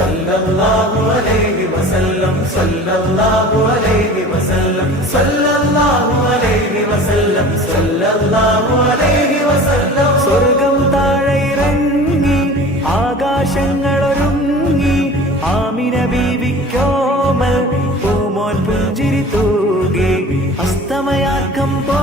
സല്ലല്ലാഹു അലൈഹി വസല്ലം സല്ലല്ലാഹു അലൈഹി വസല്ലം സല്ലല്ലാഹു അലൈഹി വസല്ലം സല്ലല്ലാഹു അലൈഹി വസല്ലം. സ്വർഗം താഴെ ഇറങ്ങി ആകാശങ്ങളൊരുങ്ങി ആമിന ബീവിക്കോമൽ പൂമോൻ പുഞ്ചിരി തൂകി അസ്തമയാക്കം പോ